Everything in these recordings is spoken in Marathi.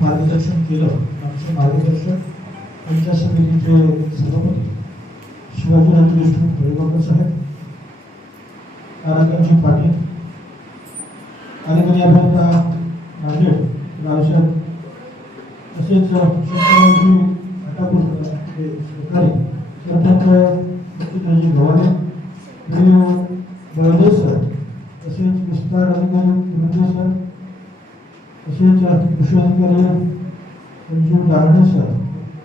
मार्गदर्शन केलं आमचे मार्गदर्शक पंचायत समितीचे सभापती शिवाजीराव देशमुख साहेब ताराकांजी पाटील कार्यकारी अभियंता नांदेड रावसाहेब तसेच अटापूर हे सहकारी सरपंच मुक्तीदाजी गव्हाणे प्रिय बळदे सर तसेच विस्तार अधिकारी विनोदे सर तसेच कृषी अधिकारी संजीव दारणे सर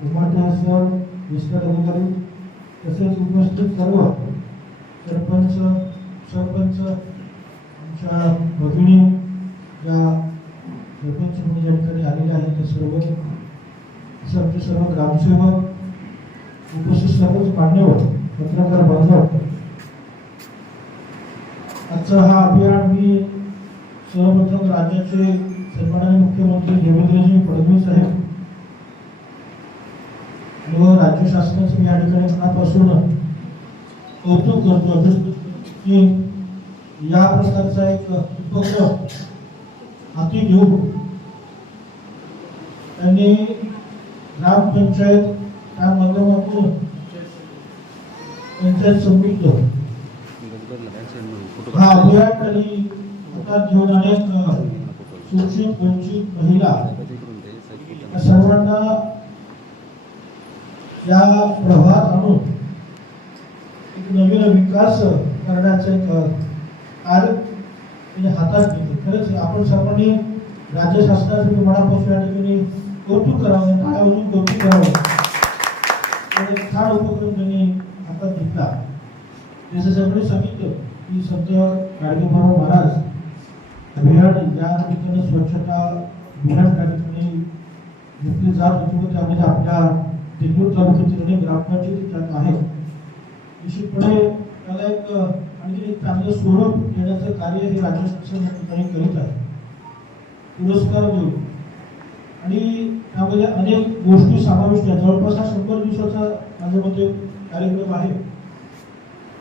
उमाटे सर विस्तार अधिकारी तसेच उपस्थित सर्व सरपंच सरपंच आमच्या भगिनी या सरपंच म्हणून या ठिकाणी आलेल्या आहेत त्या सर्व तसं आमचे सर्व ग्रामसेवक उपस्थित सर्वच मान्यवर पत्रकार बांधव आजचा हा अभियान मी सर्वप्रथम राज्याचे सन्माननीय मुख्यमंत्री देवेंद्रजी फडणवीस साहेब व राज्य शासनाचं मी या ठिकाणी मनापासून कौतुक करतो. करतो की या प्रकारचा एक उपक्रम हाती घेऊन त्यांनी ग्रामपंचायत त्या माध्यमातून पंचायत समिती हा अभियान हातात घेऊन अनेक सूचित वंचित महिला सर्वांना या प्रभात आणून एक नवीन विकास करण्याचे कार्य हातात घेतले. खरंच आपण सर्वांनी राज्य शासनाचं मनापासून या ठिकाणी कौतुक करावं काय कौतुक करावं. छान उपक्रम त्यांनी हातात घेतला. जसं सगळे सांगितलं. की सध्या गाडगेबाबा महाराज अभियान या निमित्तानं स्वच्छता अभियान त्या घेतले जात होते व त्यामध्ये आपल्या देगलूर तालुक्यातील अनेक ग्रामपंचायती त्यात आहे निश्चितपणे त्याला एक आणखी एक चांगलं स्वरूप देण्याचं कार्य हे राज्य शासन ठिकाणी करीत आहे. पुरस्कार देऊन. आणि त्यामध्ये अनेक गोष्टी समाविष्ट आहेत. जवळपास हा शंभर दिवसाचा माझ्या मते कार्यक्रम आहे.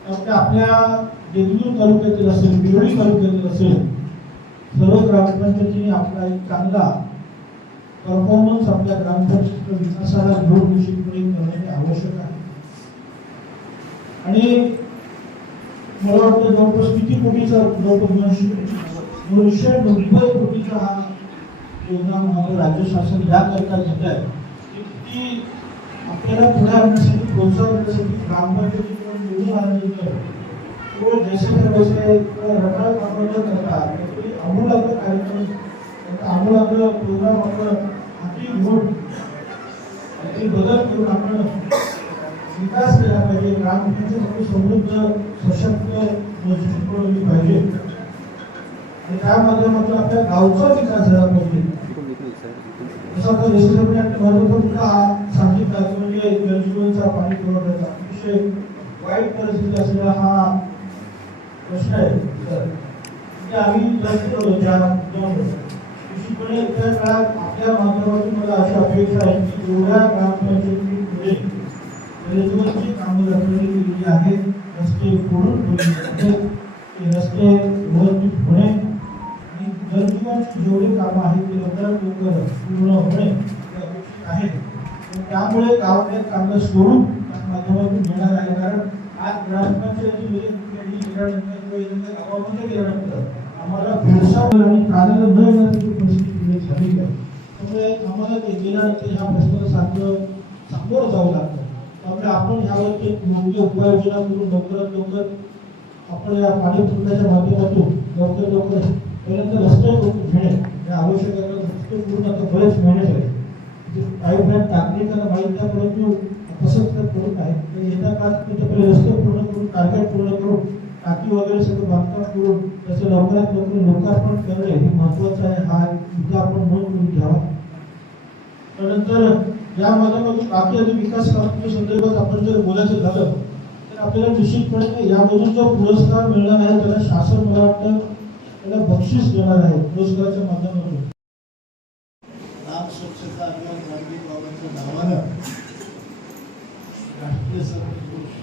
त्यामुळे आपल्या देगलूर तालुक्यातील असेल बिरोळी तालुक्यातील असेल सर्व ग्रामपंचायतीने आपला एक चांगला परफॉर्मन्स आपल्या ग्रामपंचायत विकासाला घेऊन निश्चितपणे करणे आवश्यक आहे. आणि मला वाटतं जवळपास किती कोटीचा जवळपास दोनशे दोनशे नव्वद कोटीचा हा योजना मला राज्य शासन याकरता घेत आहे. की आपल्याला पुढे आणण्यासाठी प्रोत्साहन देण्यासाठी ग्रामपंचायतीकडून निवडून आल्यानंतर केवळ जैसे वैसे रटाळ कामं न करता काहीतरी आमूलाग्र कार्यक्रम म्हणजे आमूलाग्र प्रोग्राम आपण हाती बदल करून आपण विकास केला पाहिजे. ग्रामपंचायत समृद्ध सशक्त मजबूत बनवली पाहिजे. आणि त्या माध्यमातून आपल्या गावचा विकास झाला पाहिजे. जसं आता रेसिडेंट ऍक्ट महत्त्वपूर्ण सांगितला म्हणजे जलजीवनचा पाणी पुरवठ्याचा अतिशय वाईट परिस्थिती असलेला हा प्रश्न आहे. की आम्ही लक्ष ठेवलं त्या मुद्द्यावर. निश्चितपणे त्या काळात आपल्या माध्यमातून मला अशी अपेक्षा आहे की जेवढ्या ग्रामपंचायतीमध्ये रेल्वेची कामं दाखवली गेलेली आहेत. रस्ते फोडून ठेवले आहेत. ते रस्ते व्यवस्थित होणे आणि जलजीवनची जेवढी कामं आहेत ते लवकरात लवकर पूर्ण होणे अपेक्षित आहे त्यामुळे गावातल्या कामं सोडून स्वरूप त्या माध्यमातून मिळणार आहे कारण आज ग्रामपंचायतीमध्ये कुठल्याही गेल्यानंतर किंवा आम्हाला भेडसावळ आणि प्राधान्य न येण्याची परिस्थिती झालेली आहे त्यामुळे आम्हाला ते गेल्यानंतर ह्या प्रश्नाला सामोरं सामोरं जावं लागतं. त्यामुळे आपण ह्यावरती योग्य उपाययोजना करून लवकरात लवकर आपण या पाणी पुरवठ्याच्या माध्यमातून लवकर लवकर पहिल्यांदा रस्ते करून घेणे हे आवश्यक आहे. बरेच महिने झाले. म्हणजे टाकली त्याला माहीत नाही परंतु पसंत तर करून आहे तर येत्या काळात तिथे पहिले रस्ते पूर्ण करून टार्गेट पूर्ण करून टाकी वगैरे सगळं बांधकाम करून त्याचं लवकरात लवकर लोकार्पण करणे हे महत्वाचं आहे. हा मुद्दा आपण नोंद करून घ्यावा. त्यानंतर या माध्यमातून टाकी आणि विकास कामाच्या संदर्भात आपण जर बोलायचं झालं तर आपल्याला निश्चितपणे यामधून जो पुरस्कार मिळणार आहे त्याला शासन मला वाटतं त्याला बक्षीस देणार आहे पुरस्काराच्या माध्यमातून ग्राम स्वच्छता अभियान गांधी बाबांच्या नावानं राष्ट्रीय सर्वोत्कृष्ट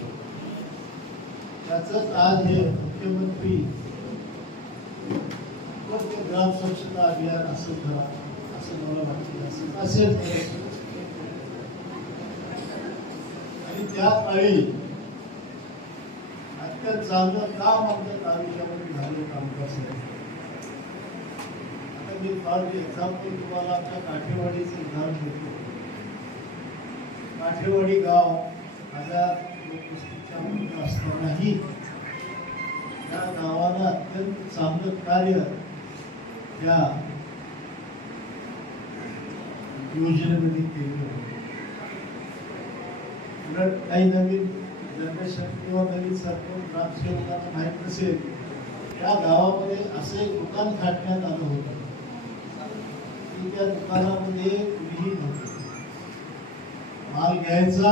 त्याचंच आज हे मुख्यमंत्री ग्राम स्वच्छता अभियान असं करा असं मला वाटतं असं असेल. आणि त्या काळी अत्यंत चांगलं काम आमच्या तालुक्यामध्ये झालं कामकाज आता मी फार एक्झाम्पल तुम्हाला आमच्या काठेवाडीचं उदाहरण देतो. काठेवाडी गाव माझ्या लोकवस्तीच्या मध्ये असतानाही त्या गावाला अत्यंत चांगलं कार्य या योजनेमध्ये केलं उलट काही नवीन जनरेशन किंवा नवीन सरपंच ग्रामसेवकांना माहीत नसेल त्या गावामध्ये असं एक दुकान काढण्यात आलं होतं. की त्या दुकानामध्ये कुणीही नव्हतं. माल घ्यायचा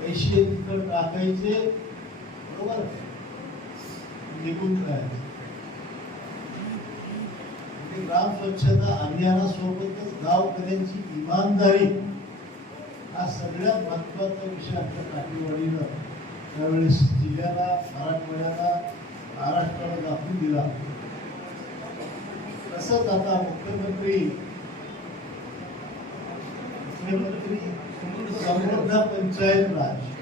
पैसे तिथं टाकायचे निघून ग्राम स्वच्छता अभियानासोबतच गावकऱ्यांची इमानदारी हा सगळ्यात महत्त्वाचा विषय आपल्या काठीवाडीनं त्यावेळेस जिल्ह्याला मराठवाड्याला महाराष्ट्राला दाखवून दिला तसंच आता मुख्यमंत्री मुख्यमंत्री समृद्ध पंचायत राज.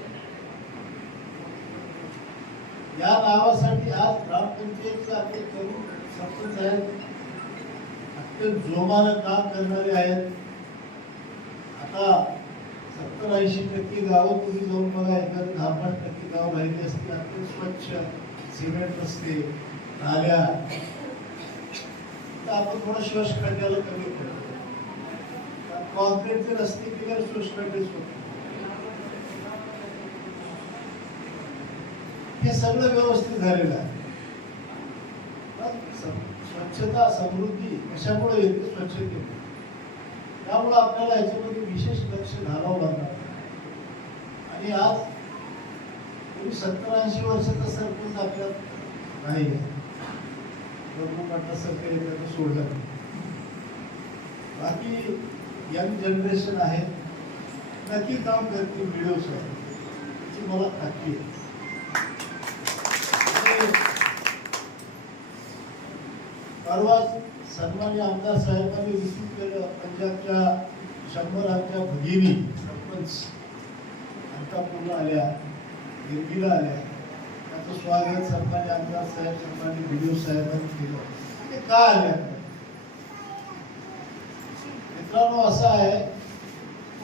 या नावासाठी आज ग्रामपंचायतचे आपले तरुण सरपंच आहेत. अत्यंत जोमानं काम करणारे आहेत. आता सत्तर ऐंशी टक्के गावं तुम्ही जाऊन बघा एखादं दहा पाच टक्के गाव राहिली असते अत्यंत स्वच्छ सिमेंट रस्ते नाल्या. तर आपण थोडं श्वास खड्ड्याला कमी पडतो कॉन्क्रीटचे रस्ते केल्यावर श्वास खड्डेच होतो हे सगळं व्यवस्थित झालेलं आहे. स्वच्छता समृद्धी कशामुळे येते? स्वच्छते त्यामुळे आपल्याला याच्यामध्ये विशेष लक्ष घालावं लागणार. आणि आज तुम्ही सत्तर ऐंशी वर्षाचा सरपंच आपल्यात नाही. सरकार एखादं सोडलं बाकी यंग जनरेशन आहे नक्की काम करतील व्हिडिओ याची मला खात्री आहे. परवाच सन्मान्य आमदार साहेबांनी रिसीव केलं पंजाबच्या शंभर आमच्या भगिनी सरपंच आता अंतापूरला आल्या दिल्लीला आल्या. त्याचं स्वागत सन्मान्य आमदार साहेब सन्मान्य व्हिडिओ साहेबांनी केलं. ते का आल्या? मित्रांनो असं आहे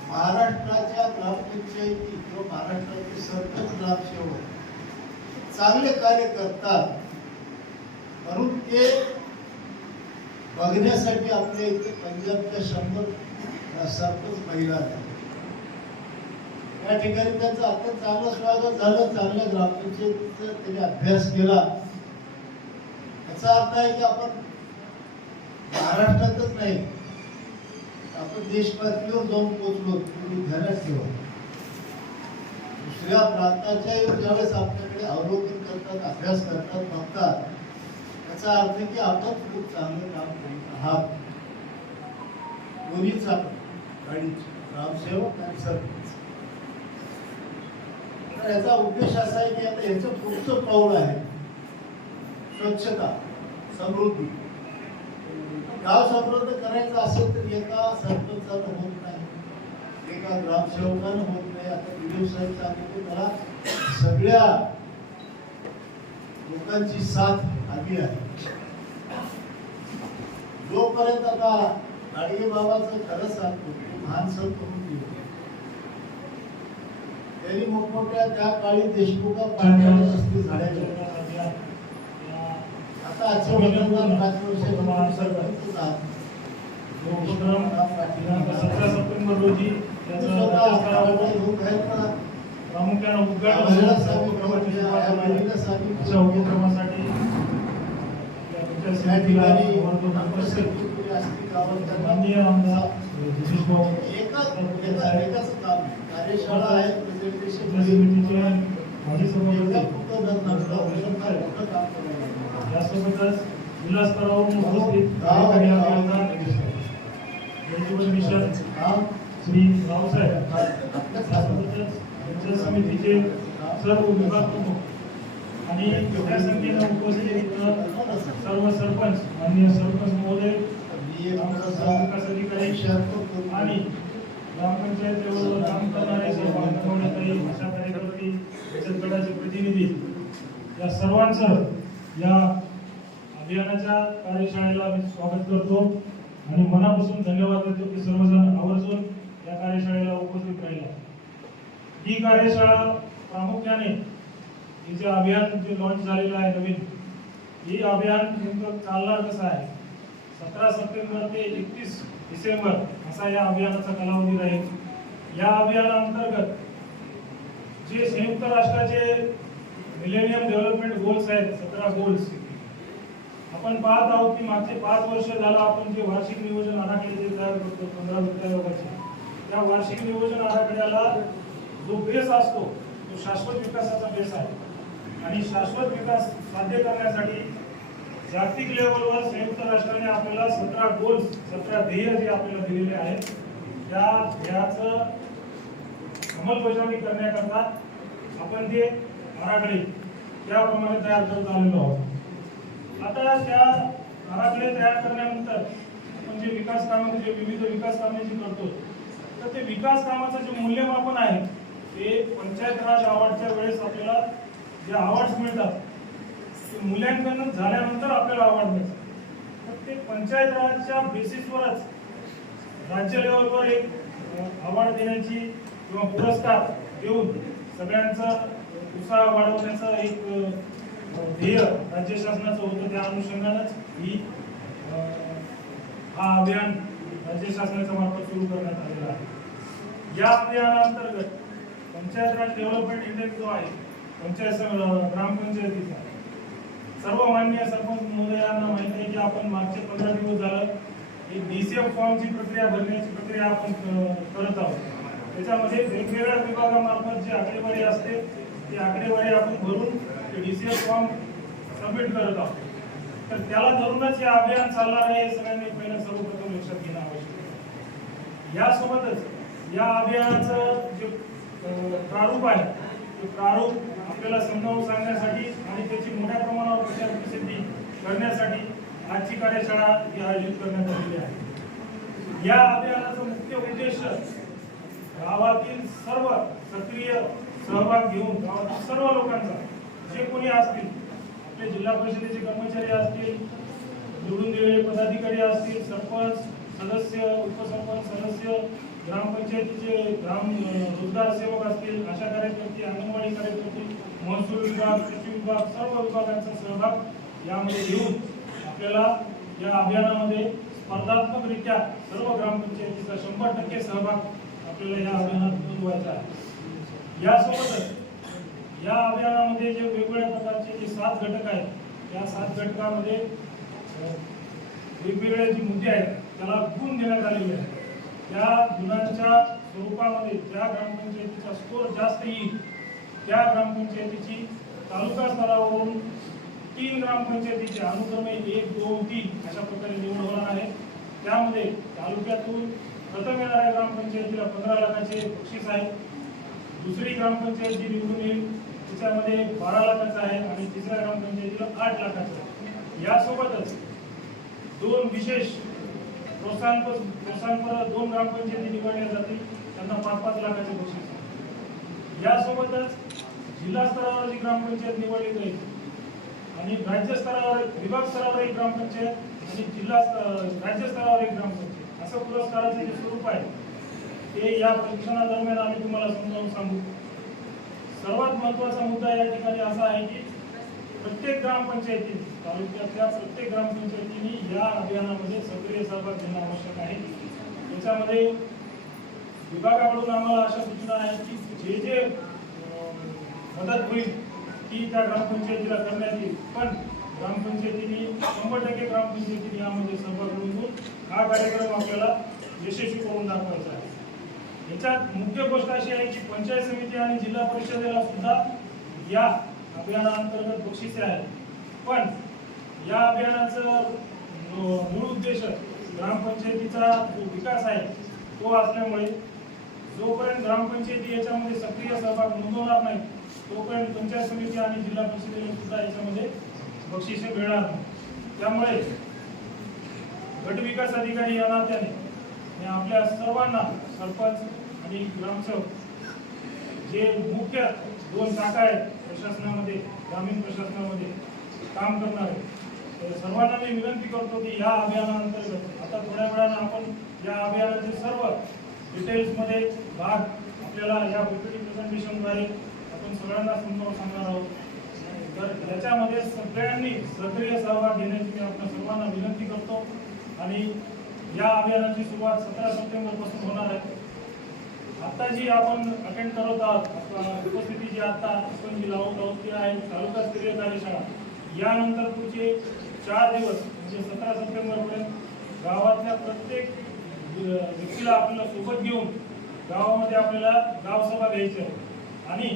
महाराष्ट्राच्या ग्रामपंचायती किंवा महाराष्ट्राचे सरपंच ग्रामसेवक चांगले कार्य करतात म्हणून ते बघण्यासाठी आपल्या इथे पंजाबच्या शंभर सरपंच महिला त्या ठिकाणी त्यांचं अत्यंत चांगलं स्वागत झालं चांगल्या ग्रामपंचायतीचा त्यांनी अभ्यास केला. याचा अर्थ आहे की आपण महाराष्ट्रातच नाही आपण देश जाऊन पोचलो तुम्ही ध्यानात ठेवा. दुसऱ्या प्रांताच्याही ज्यावेळेस आपल्याकडे अवलोकन करतात अभ्यास करतात बघतात. याचा अर्थ की आपण खूप चांगलं काम करीत आहात दोन्हीचा आपण ग्रामसेवक आणि सरपंच. तर याचा उद्देश असा आहे की आता याचं पुढचं पाऊल आहे स्वच्छता समृद्धी. गाव समृद्ध करायचं असेल तर एका सरपंचानं होत नाही एका ग्रामसेवकानं होत नाही. आता व्हिडिओ साहेब सांगितले मला सगळ्या लोकांची साथ हवी आहे. जोपर्यंत आता गाडगे बाबाचं खरं सांगतो महान संत होते त्यांनी मोठमोठ्या त्या काळी देशमुखा पाण्यात असते झाडाच्या आता आजच्या पाच वर्ष उपक्रम सतरा सप्टेंबर रोजी प्रामुख्याने उद्घाटन दिनेश भाऊ एकाच काम कार्यशाळा आहे काय यासोबतच जिल्हा स्तरावरून उपस्थित मिशन श्री रावसाहेब त्यासोबतच समितीचे सर्व विभाग प्रमुख आणि एवढ्या संख्येनं उपस्थित सर्व सरपंच माननीय सरपंच महोदय विकास अधिकारी करतो. आणि ग्रामपंचायत लेवलवर काम करणारे सर्व अंगणवाडी आशा कार्यकर्ते बचत गटाचे प्रतिनिधी या सर्वांचं या अभियानाच्या कार्यशाळेला मी स्वागत करतो आणि मनापासून धन्यवाद देतो की सर्वजण आवर्जून या कार्यशाळेला उपस्थित राहिला ही कार्यशाळा प्रामुख्याने हे जे अभियान जे लॉन्च झालेलं आहे नवीन हे अभियान नेमकं चालणार कसं आहे? सतरा सप्टेंबर ते एकतीस डिसेंबर असा या अभियानाचा कालावधी राहील. या अभियानाअंतर्गत जे संयुक्त राष्ट्राचे मिलेनियम डेव्हलपमेंट गोल्स आहेत सतरा गोल्स आपण पाहत आहोत की मागचे पाच वर्ष झालं आपण जे वार्षिक नियोजन आराखडे जे तयार करतो पंधरा वित्त आयोगाचे त्या वार्षिक नियोजन आराखड्याला जो बेस असतो तो शाश्वत विकासाचा बेस आहे. आणि शाश्वत विकास साध्य करण्यासाठी जागतिक लेवलवर संयुक्त राष्ट्राने आपल्याला सतरा गोल्स सतरा ध्येय जे आपल्याला दिलेले आहेत त्या ध्येयाचं अंमलबजावणी करण्याकरता आपण ते आराखडे त्याप्रमाणे तयार करत आलेलो आहोत. आता त्या आराखडे तयार करण्यानंतर आपण जे विकास कामं जे विविध विकास कामे जी करतो तर ते विकास कामाचं जे मूल्यमापन आहे ते पंचायत राज अवॉर्डच्या वेळेस आपल्याला जे अवॉर्ड्स मिळतात ते मूल्यांकन झाल्यानंतर आपल्याला अवॉर्ड मिळतात. तर ते पंचायत राजच्या बेसिसवरच राज्य लेवलवर एक अवॉर्ड देण्याची किंवा पुरस्कार देऊन सगळ्यांचा उत्साह वाढवण्याचं एक ध्येय राज्य शासनाचं होतं. त्या अनुषंगानंच ही हा अभियान राज्य शासनाच्या मार्फत सुरू करण्यात आलेला आहे. या अभियानाअंतर्गत पंचायत राज डेव्हलपमेंट इंडेक्स जो आहे पंचायत ग्रामपंचायतीचा. सर्व मान्य सरपंच महोदयांना माहिती आहे की आपण मागचे पंधरा दिवस झालं एक एफ फॉर्मची प्रक्रिया भरण्याची प्रक्रिया आपण करत आहोत. त्याच्यामध्ये वेगवेगळ्या विभागामार्फत जी आकडेवारी असते ती आकडेवारी आपण भरून ते एफ फॉर्म सबमिट करत आहोत. तर त्याला धरूनच हे अभियान चालणार आहे हे सगळ्यांनी पहिलं सर्वप्रथम लक्षात घेणं आवश्यक आहे. यासोबतच या अभियानाचं जे प्रारूप आहे ते प्रारूप आपल्याला समजावून सांगण्यासाठी आणि त्याची मोठ्या प्रमाणावर प्रचार प्रसिद्धी करण्यासाठी आजची कार्यशाळा ही आयोजित करण्यात आलेली आहे. या अभियानाचा मुख्य उद्देश गावातील सर्व सक्रिय सहभाग घेऊन गावातील सर्व लोकांचा जे कोणी असतील आपले जिल्हा परिषदेचे कर्मचारी असतील निवडून दिलेले पदाधिकारी असतील सरपंच सदस्य उपसरपंच सदस्य ग्रामपंचायतीचे ग्राम रोजगार सेवक असतील आशा कार्यकर्ते अंगणवाडी कार्यकर्ते महसूल विभाग कृषी विभाग सर्व विभागांचा सहभाग यामध्ये घेऊन आपल्याला या अभियानामध्ये स्पर्धात्मकरित्या सर्व ग्रामपंचायतीचा शंभर टक्के सहभाग आपल्याला या अभियानात नोंदवायचा आहे. यासोबतच या अभियानामध्ये जे वेगवेगळ्या प्रकारचे जे सात घटक आहेत त्या सात घटकामध्ये वेगवेगळे जे मुद्दे आहेत त्याला गुण देण्यात आलेले आहेत. त्या गुणांच्या स्वरूपामध्ये ज्या ग्रामपंचायतीचा स्कोर जास्त येईल त्या ग्रामपंचायतीची तालुका स्तरावरून तीन ग्रामपंचायतीचे अनुक्रमे एक दोन तीन अशा प्रकारे निवड होणार आहे. त्यामध्ये तालुक्यातून प्रथम येणाऱ्या ग्रामपंचायतीला पंधरा लाखाचे बक्षीस आहे. दुसरी ग्रामपंचायत जी निवडून येईल त्याच्यामध्ये बारा लाखाचं आहे आणि तिसऱ्या ग्रामपंचायतीला आठ लाखाचं आहे. यासोबतच दोन विशेष प्रोत्साहनपर प्रोत्साहनपर दोन ग्रामपंचायती निवडल्या जातील त्यांना पाच पाच लाखाचे बक्षीस यासोबतच जिल्हा स्तरावर जी ग्रामपंचायत निवडली जाईल आणि राज्य स्तरावर विभाग स्तरावर एक ग्रामपंचायत आणि जिल्हा राज्य स्तरावर एक ग्रामपंचायत. असं पुरस्काराचं जे स्वरूप आहे ते या प्रशिक्षणादरम्यान आम्ही तुम्हाला समजावून सांगू. सर्वात महत्त्वाचा मुद्दा या ठिकाणी असा आहे की प्रत्येक ग्रामपंचायतीत तालुक्यातल्या प्रत्येक ग्रामपंचायतीने या अभियानामध्ये सक्रिय सहभाग घेणं आवश्यक आहे. याच्यामध्ये विभागाकडून आम्हाला अशा सूचना आहेत की जे जे मदत होईल ती त्या ग्रामपंचायतीला करण्यात येईल. पण ग्रामपंचायतीने शंभर टक्के ग्रामपंचायतीने यामध्ये सहभाग नोंदवून हा कार्यक्रम आपल्याला यशस्वी करून दाखवायचा आहे. याच्यात मुख्य गोष्ट अशी आहे की पंचायत समिती आणि जिल्हा परिषदेला सुद्धा या अभियानाअंतर्गत बक्षिसे आहेत. पण या अभियानाचं मूळ उद्देश ग्रामपंचायतीचा जो विकास आहे तो असल्यामुळे जोपर्यंत ग्रामपंचायती याच्यामध्ये सक्रिय सहभाग नोंदवणार नाही तोपर्यंत पंचायत समिती आणि जिल्हा परिषदेला सुद्धा याच्यामध्ये बक्षिसे मिळणार नाही. त्यामुळे गट विकास अधिकारी या नात्याने आपल्या सर्वांना सरपंच आणि ग्रामसेवक जे मुख्य दोन शाखा आहेत प्रशासनामध्ये ग्रामीण प्रशासनामध्ये काम करणारे आहे सर्वांना मी विनंती करतो की या अभियानाअंतर्गत आता थोड्या वेळानं आपण या अभियानाचे सर्व डिटेल्समध्ये भाग आपल्याला या पीपीटी प्रेझेंटेशनद्वारे आपण सगळ्यांना समजावून सांगणार आहोत. तर याच्यामध्ये सगळ्यांनी सक्रिय सहभाग घेण्याची मी आपल्या सर्वांना विनंती करतो आणि या अभियानाची सुरुवात सतरा सप्टेंबरपासून होणार आहे. आता जी आपण अटेंड करत आहोत उपस्थिती जी आता आपण जी लावत आहोत ती आहे तालुकास्तरीय कार्यशाळा. यानंतर पुढचे चार दिवस म्हणजे सतरा सप्टेंबरपर्यंत गावातल्या प्रत्येक व्यक्तीला आपल्याला सोबत घेऊन गावामध्ये आपल्याला गावसभा घ्यायची आहे. आणि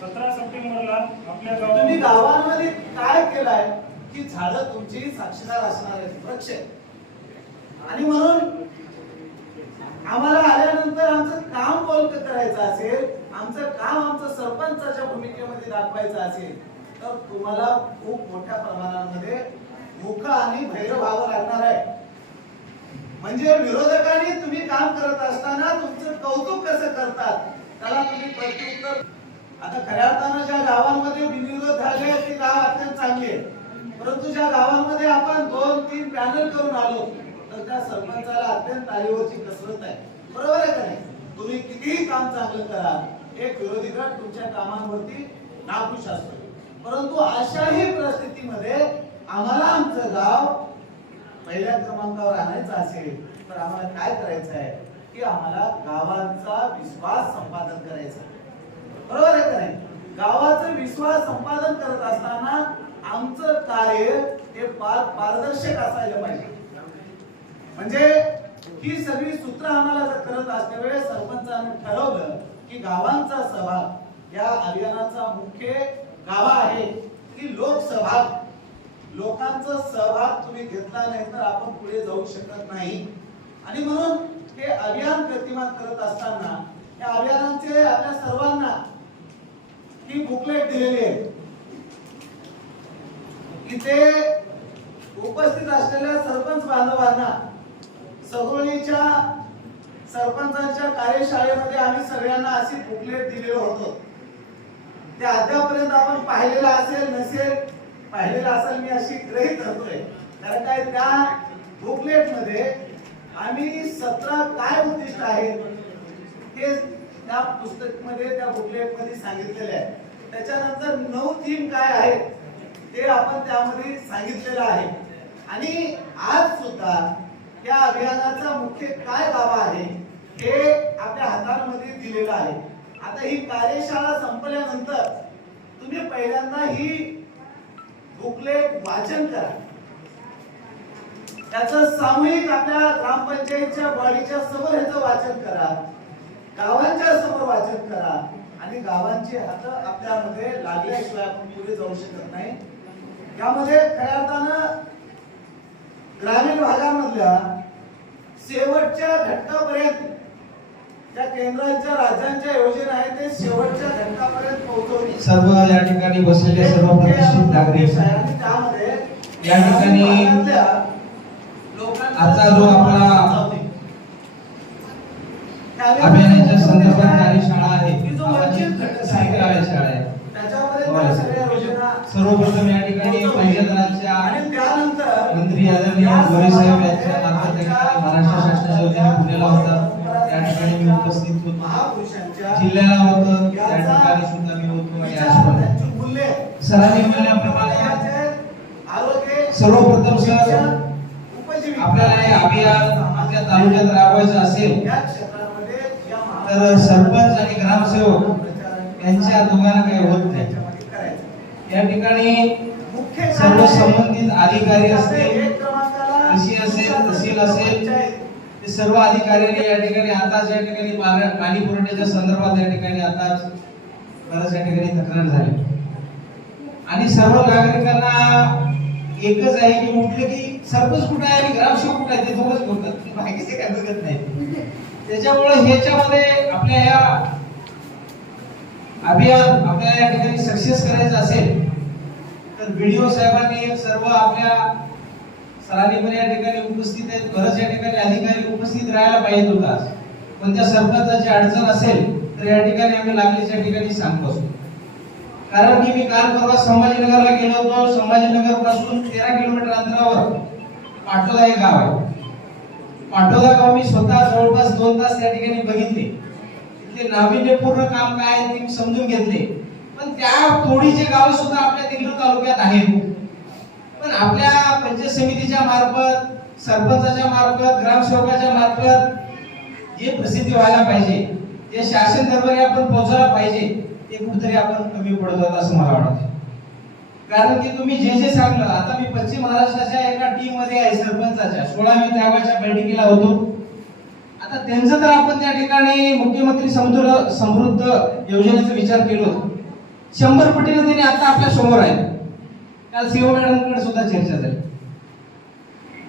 सतरा सप्टेंबरला आपल्या तुम्ही गावात गावांमध्ये काय केलंय? की झाडं तुमची साक्षीदार असणार आहेत वृक्ष आणि म्हणून आम्हाला आल्यानंतर आमचं काम बोलक करायचं असेल आमचं काम आमचं सरपंचाच्या भूमिकेमध्ये दाखवायचं असेल तर तुम्हाला खूप मोठ्या प्रमाणामध्ये मुख आणि भैरव व्हावं लागणार आहे. म्हणजे विरोधकांनी तुम्ही काम करत असताना तुमचं कौतुक कसं करतात? त्याला तुम्ही प्रत्युत्तर आता खऱ्या अर्थानं ज्या गावांमध्ये बिनविरोध झाले ते गाव अत्यंत चांगले परंतु ज्या गावांमध्ये आपण दोन तीन पॅनल करून आलो तर त्या सरपंचाला अत्यंत तालीवरची कसरत आहे. बरोबर आहे का नाही? तुम्ही कितीही काम चांगलं करा एक विरोधी गट तुमच्या कामांवरती नाखुश असतो. परंतु अशाही परिस्थितीमध्ये आम्हाला आमचं गाव पहिल्या क्रमांकावर आणायचं असेल तर आम्हाला काय करायचं आहे? की आम्हाला गावाचा विश्वास संपादन करायचा आहे. बरोबर आहे का नाही? गावाचा विश्वास संपादन करत असताना आमचं कार्य हे पार पारदर्शक असायला पाहिजे. म्हणजे ही सगळी सूत्र आम्हाला जर करत असल्या वेळेस सरपंचाने ठरवलं की गावांचा सहभाग या अभियानाचा मुख्य गावा आहे की लोकसभा. लोकांचा सहभाग तुम्ही घेतला नाही तर आपण पुढे जाऊ शकत नाही. आणि म्हणून हे अभियान गतिमान करत असताना या अभियानाचे आपल्या सर्वांना ही बुकलेट दिलेली आहे. इथे उपस्थित असलेल्या सरपंच बांधवांना सगोळीच्या सरपंचांच्या कार्यशाळेमध्ये आम्ही सगळ्यांना अशी बुकलेट दिलेलो होतो. ते अद्यापर्यंत आपण पाहिलेलं असेल नसेल पाहिलेलं असाल मी अशी ग्रहित धरतोय. कारण काय त्या बुकलेटमध्ये आम्ही सतरा काय उद्दिष्ट आहेत हे त्या पुस्तकमध्ये त्या बुकलेटमध्ये सांगितलेले आहे त्याच्यानंतर नऊ थीम काय आहेत ते आपण त्यामध्ये सांगितलेलं आहे. आणि आज सुद्धा या अभियानाचा मुख्य काय दावा आहे हे आपल्या हातांमध्ये दिलेलं आहे. आता ही कार्यशाळा संपल्यानंतर तुम्ही पहिल्यांदा ही बुकलेट वाचन करा. त्याचं सामूहिक आपल्या ग्रामपंचायतच्या बॉडीच्या समोर ह्याचं वाचन करा. गावांच्या समोर वाचन करा. आणि गावांची हात आपल्यामध्ये लागल्याशिवाय आपण पुढे जाऊ शकत नाही. यामध्ये खऱ्या अर्थानं ग्रामीण भागामधल्या शेवटच्या घटकापर्यंत ज्या केंद्राच्या राज्यांच्या योजना आहेत ते शेवटच्या घटकापर्यंत पोहोचवणे सर्व या ठिकाणी बसलेले सर्व प्रतिष्ठित नागरिक आणि त्यामध्ये या ठिकाणी आजचा जो आपला अभियानाच्या संदर्भात कार्यशाळा आहे आहे, कार्यशाळा सर्वप्रथम या ठिकाणी त्यानंतर मंत्री आदरणीय गोरे साहेब यांच्या मार्फत महाराष्ट्र शासनाच्या वतीने पुण्याला होता. ठिकाणी मी उपस्थित होतो. जिल्ह्याला होतं त्या ठिकाणी सुद्धा मी होतो सरांनी म्हणल्याप्रमाणे सर्वप्रथम सर आपल्याला हे अभियान आपल्या तालुक्यात राबवायचं असेल तर सरपंच आणि ग्रामसेवक यांच्या दोघांना काही होत नाही. या ठिकाणी सर्व? संबंधित अधिकारी असतील कृषी असेल तहसील असेल ते सर्व अधिकाऱ्यांनी या ठिकाणी आताच या ठिकाणी पाणी पुरवठ्याच्या संदर्भात या ठिकाणी आताच बऱ्याच या ठिकाणी तक्रार झाली. आणि सर्व नागरिकांना एकच आहे की म्हटलं की सरपंच कुठे आहे आणि ग्रामसेवक कुठे आहे ते दोघच बोलतात. बाकीचे काय बघत नाही. त्याच्यामुळे ह्याच्यामध्ये आपल्या या अभियान आपल्याला या ठिकाणी सक्सेस करायचं असेल तर बीडीओ साहेबांनी सर्व आपल्या सरांनी पण या ठिकाणी उपस्थित आहेत. बरेच या ठिकाणी अधिकारी उपस्थित राहायला पाहिजे होता कोणत्या सरपंचाची अडचण असेल तर या ठिकाणी आम्ही लागलीच्या ठिकाणी सांगतो. कारण की मी काल परवा संभाजीनगरला गेलो होतो. संभाजीनगरपासून तेरा किलोमीटर अंतरावर पाटोदा हे गाव आहे. पाटोदा गाव मी स्वतः जवळपास दोन तास त्या ठिकाणी बघितले. तिथले नाविन्यपूर्ण काम काय आहे ते मी समजून घेतले. पण त्या तोडीचे गाव सुद्धा आपल्या देगलूर तालुक्यात आहेत. पण आपल्या पंचायत समितीच्या मार्फत सरपंचाच्या मार्फत ग्रामसेवकाच्या मार्फत जे प्रसिद्धी व्हायला पाहिजे जे शासन दरबारी आपण पोहोचायला पाहिजे ते कुठेतरी आपण कमी पडत आहोत असं मला वाटतं. कारण की तुम्ही जे जे सांगलं आता मी पश्चिम महाराष्ट्राच्या एका टीममध्ये आहे सरपंचाच्या सोळावी त्यागाच्या बैठकीला होतो. आता त्यांचं तर आपण त्या ठिकाणी मुख्यमंत्री समृद्ध समृद्ध योजनेचा विचार केलो शंभर पटीने त्यांनी आता आपल्यासमोर आहे काल सीओ मॅडमकडे सुद्धा चर्चा झाली.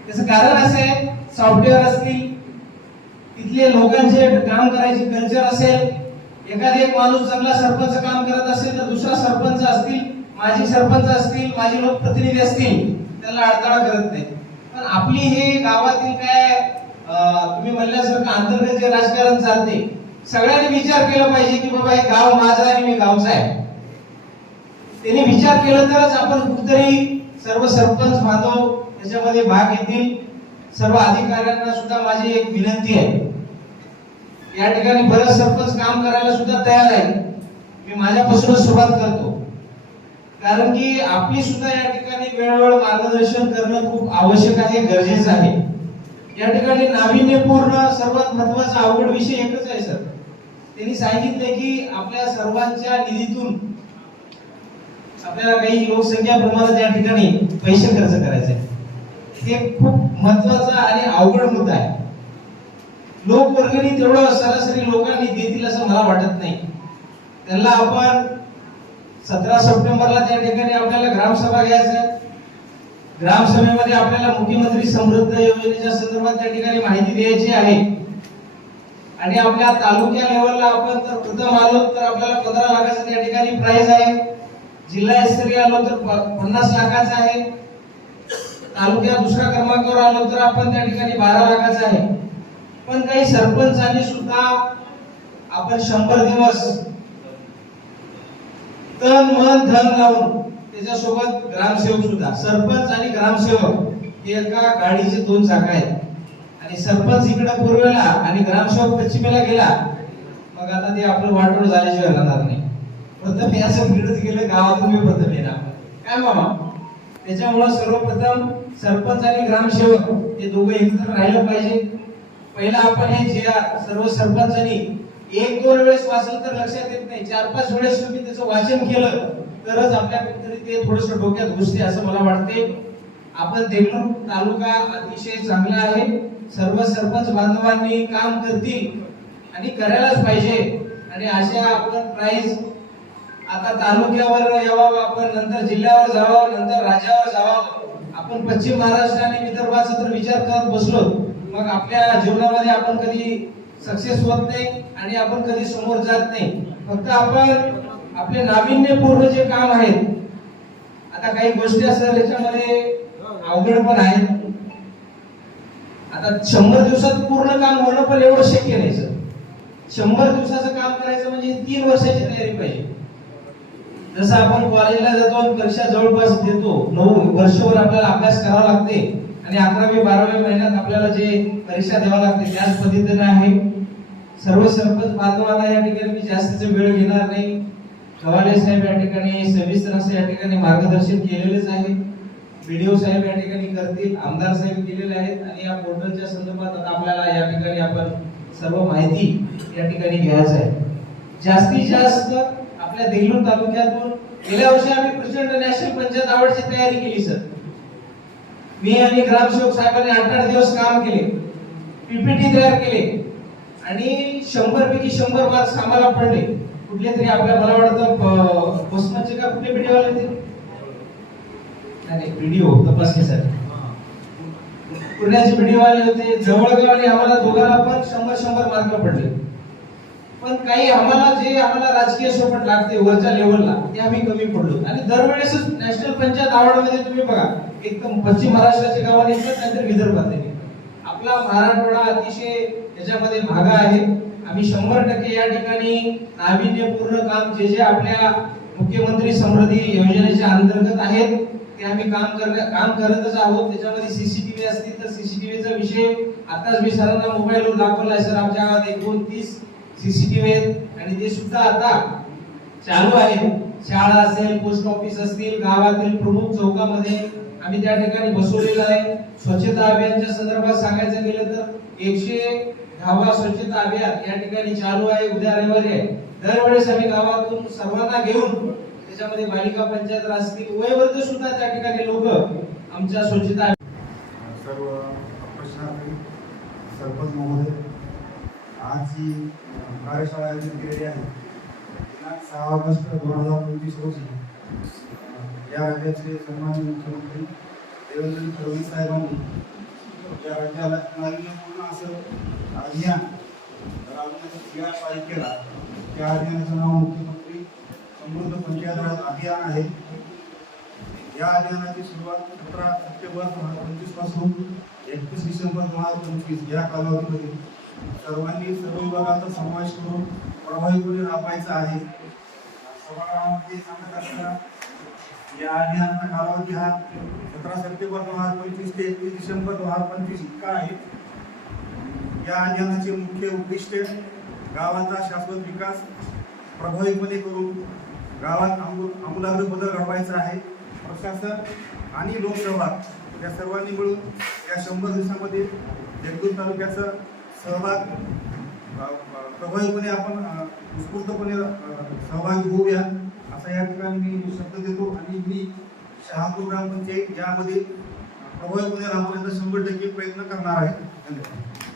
त्याचं कारण असं आहे सॉफ्टवेअर असतील तिथले लोकांचे काम करायचे कल्चर असेल एखादी एक माणूस चांगला सरपंच काम करत असेल तर दुसरा सरपंच असतील माजी सरपंच असतील माजी लोकप्रतिनिधी असतील त्याला अडथळा करत नाही पण आपली हे गावातील काय तुम्ही म्हणल्यासारखं अंतर्गत जे राजकारण चालते सगळ्यांनी विचार केला पाहिजे की बाबा हे गाव माझं आणि मी गावचा आहे. त्यांनी विचार केला तरच आपण कुठेतरी सर्व सरपंच बांधव त्याच्यामध्ये भाग घेतील. सर्व अधिकाऱ्यांना सुद्धा माझी एक विनंती आहे. या ठिकाणी बरेच सरपंच काम करायला सुद्धा तयार आहे मी माझ्यापासूनच सुरुवात करतो. कारण की आपली सुद्धा या ठिकाणी वेळोवेळ मार्गदर्शन करणं खूप आवश्यक आहे गरजेचं आहे. या ठिकाणी नाविन्यपूर्ण सर्वात महत्त्वाचा अवघड विषय एकच आहे सर. त्यांनी सांगितले की आपल्या सर्वांच्या निधीतून आपल्याला काही लोकसंख्या प्रमाणात या ठिकाणी पैसे खर्च करायचे ते खूप महत्त्वाचा आणि अवघड मुद्दा आहे. लोकवर्गणी तेवढं सरासरी लोकांनी देतील असं मला वाटत नाही. त्यांना आपण सतरा सप्टेंबरला त्या ठिकाणी आपल्याला ग्रामसभा घ्यायचं आहे. ग्रामसभेमध्ये आपल्याला मुख्यमंत्री समृद्ध योजनेच्या संदर्भात त्या ठिकाणी माहिती द्यायची आहे. आणि आपल्या तालुक्या लेवलला आपण तर प्रथम आलो तर आपल्याला पंधरा लाखाचं त्या ठिकाणी प्राईज आहे. जिल्हा स्तरीय आलो तर पन्नास लाखाचा आहे. तालुक्यात दुसऱ्या क्रमांकावर आलो तर आपण त्या ठिकाणी बारा लाखाचा आहे. पण काही सरपंचांनी सुद्धा आपण शंभर दिवस तन मन धन लावून त्याच्यासोबत ग्रामसेवक सुद्धा सरपंच आणि ग्रामसेवक हे एका गाडीचे दोन चाका आहेत. आणि सरपंच इकडे पूर्वेला आणि ग्रामसेवक पश्चिमेला गेला मग आता ते आपलं वाटोळ झाल्याशिवाय राहणार नाही. प्रथम हे असं फिरत गेलं गावातून मी प्रथम येणार. काय मामा? त्याच्यामुळं सर्वप्रथम सरपंच आणि ग्रामसेवक हे दोघं एकत्र राहिलं पाहिजे. पहिला आपण हे जे सर्व सरपंचांनी एक दोन वेळेस वाचलं तर लक्षात येत नाही. चार पाच वेळेस तुम्ही त्याचं वाचन केलं तरच आपल्या कुठेतरी ते थोडस डोक्यात घुसते असं मला वाटते. आपण देगलूर तालुका अतिशय चांगला आहे. सर्व सरपंच बांधवांनी काम करतील आणि करायलाच पाहिजे. आणि अशा आपण प्राईज आता तालुक्यावर यावं आपण नंतर जिल्ह्यावर जावं नंतर राज्यावर जावं. आपण पश्चिम महाराष्ट्र आणि विदर्भाचा तर विचार करत बसलो. मग आपल्या जीवनामध्ये आपण कधी सक्सेस होत नाही आणि आपण कधी समोर जात नाही. फक्त आपण आपले नाविन्यपूर्ण जे काम आहेत आता काही गोष्टी असतात याच्यामध्ये अवघड पण आहेत. आता शंभर दिवसात पूर्ण काम होणं पण एवढं शक्य नाही सर. शंभर दिवसाचं काम करायचं म्हणजे तीन वर्षाची तयारी पाहिजे. जसं आपण कॉलेजला जातो आणि परीक्षा जवळपास देतो नऊ वर्षभर आपल्याला अभ्यास करावा लागते. आणि अकरावी बारावी महिन्यात आपल्याला जे परीक्षा द्यावा लागते त्याच पद्धतीने आहे. सर्व सरपंच बांधवांना या ठिकाणी मी जास्तीचा वेळ घेणार नाही. गवाले साहेब या ठिकाणी सविस्तर असं या ठिकाणी मार्गदर्शन केलेलेच आहे. व्हिडिओ साहेब या ठिकाणी करतील आमदार साहेब केलेले आहेत. आणि या पोर्टलच्या संदर्भात आता आपल्याला या ठिकाणी आपण सर्व माहिती या ठिकाणी घ्यायचं आहे. जास्तीत जास्त आपल्या देहलूर तालुक्यातून गेल्या वर्षी आम्ही प्रचंड नॅशनल पंचायत आवडची तयारी केली सर. मी आणि ग्रामसेवक साहेबांनी आठ आठ दिवस काम केले पीपीटी तयार केले आणि शंभर पैकी शंभर मार्क्स आम्हाला पडले. कुठले तरी आपल्या मला वाटतं पोस्टमनचे का कुठले व्हिडिओ आले ते नाही व्हिडिओ तपासणीसाठी पुण्याचे व्हिडिओ आले होते जवळगाव आणि आम्हाला दोघांना पण शंभर शंभर मार्क पडले. पण काही आम्हाला जे आम्हाला राजकीय सोबत लागते वरच्या लेवलला ते आम्ही कमी पडलो. आणि दरवेळेस नॅशनल पंचायत आवडमध्ये तुम्ही बघा एकदम पश्चिम महाराष्ट्राचे गावात निघतात नंतर विदर्भात आपला मराठवाडा अतिशय त्याच्यामध्ये मागा आहे. आम्ही शंभर टक्के या ठिकाणी नाविन्यपूर्ण काम जे जे आपल्या मुख्यमंत्री समृद्धी योजनेच्या अंतर्गत आहेत ते आम्ही काम करण्या काम करतच आहोत. त्याच्यामध्ये सीसीटीव्ही असतील तर सीसीटीव्हीचा विषय आताच मी सरांना मोबाईलवर आहे सर. आमच्या गावात एकोणतीस सीसीटीव्ही आहेत. आणि ते सुद्धा आता चालू आहेत शाळा असेल पोस्ट ऑफिस असतील गावातील प्रमुख चौकामध्ये आम्ही त्या ठिकाणी बसवलेलं आहे. स्वच्छता अभियानच्या संदर्भात सांगायचं गेलं तर एकशे दहावा स्वच्छता अभियान या ठिकाणी चालू आहे उद्या रविवारी आहे. दरवेळेस आम्ही गावातून सर्वांना घेऊन त्याच्यामध्ये बालिका पंचायत असतील वयवर्ग सुद्धा त्या ठिकाणी लोक आमच्या स्वच्छता सर्व सरपंच महोदय आज जी कार्यशाळा आयोजित केलेली आहे. दिनांक सहा ऑगस्ट दोन हजार पंचवीस रोजी या राज्याचे सन्मान्य मुख्यमंत्री देवेंद्र फडणवीस साहेबांनी या राज्याला नाविन्यपूर्ण असं अभियान राबवण्याचा क्रिया पारित केला. त्या अभियानाचं नाव मुख्यमंत्री समृद्ध पंचायत राज अभियान आहे. या अभियानाची सुरुवात सतरा सप्टेंबर दोन हजार पंचवीसपासून एकतीस डिसेंबर दोन हजार पंचवीस या कालावधीमध्ये सर्वांनी सर्व विभागाचा समावेश करून प्रभावीपणे राबवायचा आहे. सभागृहामध्ये सांगत असताना या अभियानाचा कालावधी हा सतरा सप्टेंबर दोन हजार पंचवीस ते एकवीस डिसेंबर दोन हजार पंचवीस इतका आहे. या अभियानाचे मुख्य उद्दिष्ट गावाचा शाश्वत विकास प्रभावीपणे करून गावात आमूलाग्र बदल घडवायचा आहे. प्रशासन आणि लोकसभा या सर्वांनी मिळून या शंभर दिवसामध्ये जगदूर तालुक्याचं सहभाग प्रभावीपणे आपण उत्स्फूर्तपणे सहभागी होऊया. असा या ठिकाणी मी शब्द देतो आणि मी शहापूर ग्रामपंचायत यामध्ये प्रभावीपणे राबवण्याचा शंभर टक्के प्रयत्न करणार आहे. धन्यवाद.